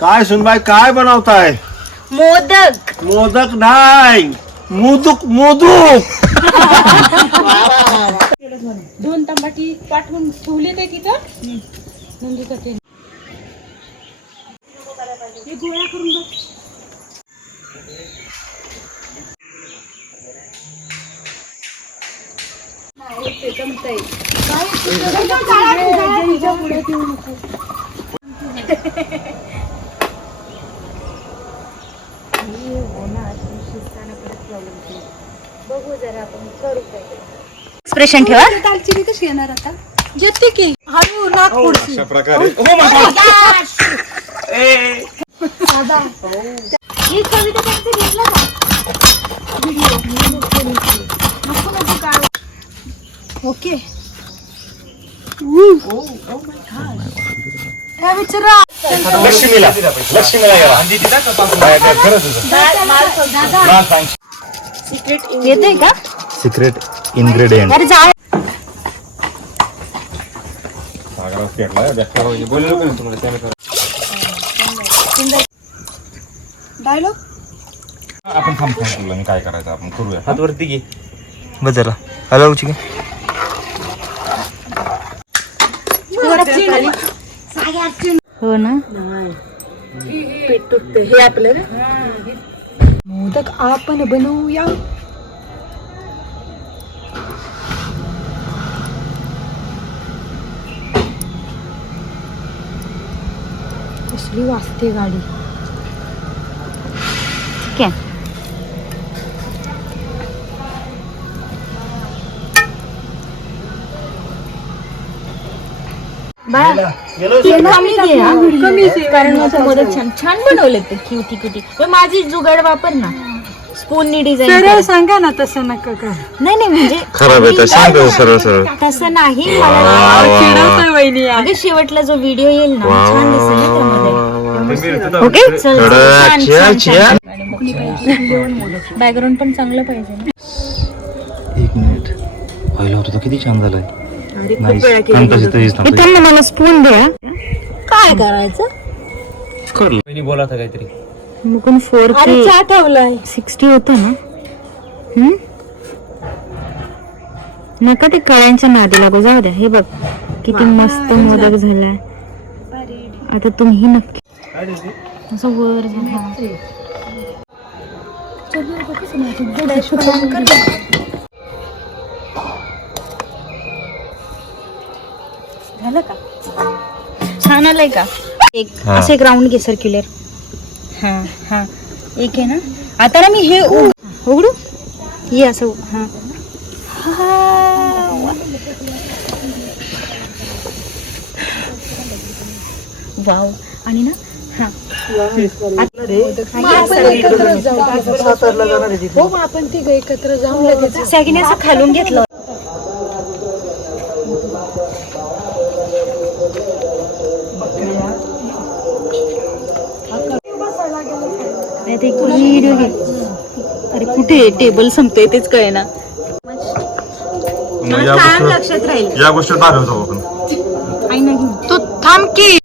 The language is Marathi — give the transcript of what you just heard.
काय सुनबाई काय बनवताय? मोदक. मोदक नाही मुदुक मुदुक. दोन तंबाटी पाठवून ठेवले ते तिथं? नंदीचं ते. हे गोळा करून बघ. एक्सप्रेशन ठेवा. दालचिनी कशी येणार आता? येते की? हळू नाक पुढची अशा प्रकारे. हो. ए, ही कविता त्यांची घेतला का? नको नको काय ओके. काय विचारा लक्ष्मीला. लक्ष्मीला गेला नाव सांग येते का? सिक्रेट इन्ग्रेडियंट अरे जा डायलॉग आपण थांब थांब तुला मी काय करायचं आपण करूया हात वरती घे. बस झाला हॅलो चिकन हो ना? हे आपलं मोदक आपण बनवूया. कसली वाजते गाडी? ठीक आहे. बाळा, तेल कमी घे हा. कारण माझं मोदक छान छान बनवले ते क्युटी क्युटी पण माझी जुगाड वापर ना. स्पूननी सरळ डिझाईन सांगा ना तसं नका का नाही नाही म्हणजे खराब आहे तर सांग सरळ सरळ. तसं नाही. मला चिडवतोय वहिनी अगं शेवटला जो व्हिडिओ येईल ना छान दिसेल ना त्यामध्ये. ओके? चल चल, छान, छान, छान. बॅकग्राऊंड पण चांगलं पाहिजे ना. एक मिनिट. पहिलं होतं किती छान झालंय. तशीच थांब. मित्रांनो मला स्पून द्या. काय करायचं? बोला होता काहीतरी. मग कोण फोर अरे चहा ठेवलाय. सिक्स्टी होतं ना? हम्म? नका ते कळ्यांच्या नादी लागू जाऊ द्या. हे बघ किती मस्त मोदक झालाय. आता तुम्ही नक्की असं वर झालं छान आलंय का? एक हा. असे ग्राउंड घे सर्क्युलर हा हा. एक आहे ना? आता ना मी हे उघ- उघडू? हे असं उघ- हा. हा, वा. वाव. आणि ना? हा. हो मग आपण तिघ एकत्र जाऊन लगेच सॅगीने असं खालून घेतलं. व्हिडिओ घे अरे कुठे टेबल संपते तेच कळे ना या गोष्टी लक्षात राहील. या गोष्टी आपण. तू थांब की.